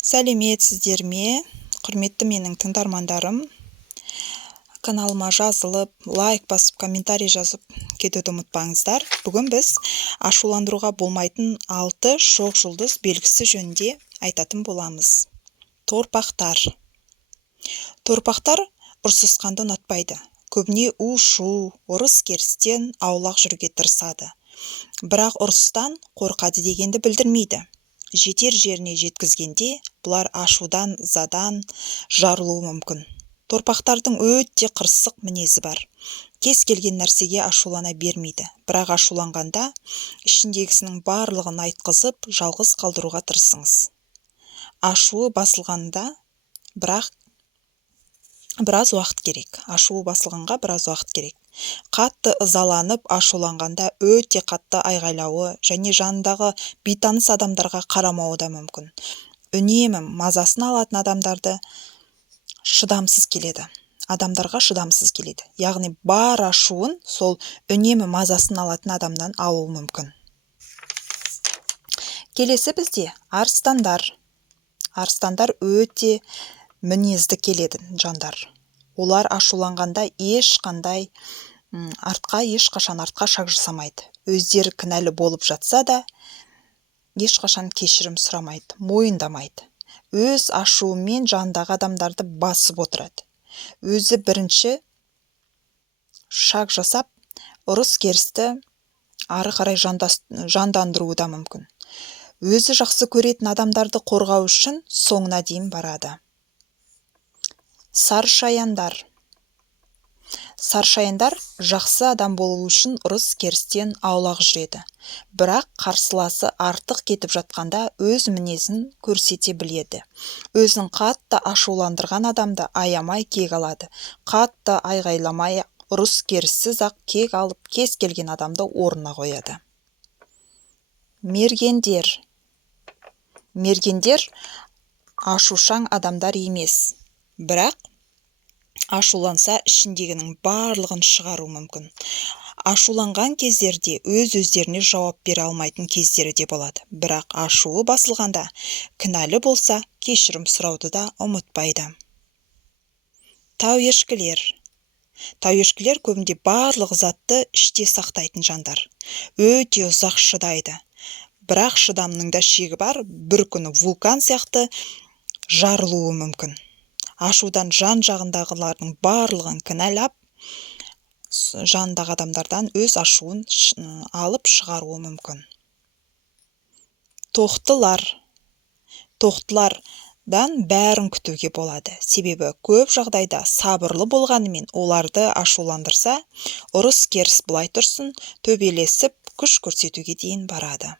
Сәлеметсіздер ме, құрметті менің тыңдармандарым. Каналыма жазылып, лайк басып, комментарий жазып кетуді ұмытпаңыздар. Бүгін біз ашуландыруға болмайтын 6 шоқ жұлдыз белгісі жөнінде айтатын боламыз. Торпақтар. Торпақтар ұрсысқанды ұнатпайды. Көбіне у-шу, ұрыс-керістен аулақ жүруге тырысады. Бірақ ұрыстан қорқады дегенді білдірмейді. Жетер жеріне жеткізгенде, бұлар ашудан, ызадан жарылуы мүмкін. Торпақтардың өте қырсық мінезі бар. Кез келген нәрсеге ашулана бермейді. Бірақ ашуланғанда, ішіндегісінің барлығын айтқызып, жалғыз қалдыруға тырысыңыз. Ашуы басылғанда, бірақ біраз уақыт керек. Ашуы басылғанға біраз уақыт керек. Қатты ызаланып, ашуланғанда өте қатты айғайлауы және жанындағы бейтаныс адамдарға қарамауы да мүмкін. Үнемі мазасын алатын адамдарға шыдамсыз келеді. Яғни бар ашуын сол үнемі мазасын алатын адамнан алуы мүмкін. Келесі бізде арыстандар. Арыстандар өте мінезді келеді жандар. Олар ашуланғанда ешқашан артқа шаг жасамайды. Өздері кінәлі болып жатса да, ешқашан кешірім сұрамайды, мойындамайды. Өз ашуымен жандағы адамдарды басып отырады. Өзі бірінші шаг жасап, ұрыс-керісті ары қарай жандандыруы да мүмкін. Өзі жақсы көретін адамдарды қорғау үшін соңына дейін барады. Саршаяндар. Саршаяндар жақсы адам болу үшін ұрыс-керістен аулақ жүреді. Бірақ қарсыласы артық кетіп жатқанда өз мінезін көрсете біледі. Өзін қатты ашуландырған адамды аямай кек алады. Қатты айғайламай, ұрыс-керіссіз ақ кек алып, кез келген адамды орнына қояды. Мергендер. Мергендер ашушаң адамдар емес. Бірақ ашуланса ішіндегінің барлығын шығару мүмкін. Ашуланған кездерде өз-өздеріне жауап бере алмайтын кездері де болады. Бірақ ашуы басылғанда, кінәлі болса, кешірім сұрауды да ұмытпайды. Тауешкілер. Тауешкілер көбінде барлық затты іште сақтайтын жандар. Өте ұзақ шыдайды. Бірақ шыдамның да шегі бар, бір күні вулкан сияқты жарылуы мүмкін. Ашудан жан-жағындағылардың барлығын кінәлап, жанындағы адамдардан өз ашуын алып шығаруы мүмкін. Тоқтылар. Тоқтылардан бәрін күтуге болады. Себебі көп жағдайда сабырлы болғанымен оларды ашуландырса, ұрыс-керіс былай тұрсын, төбелесіп, күш көрсетуге дейін барады.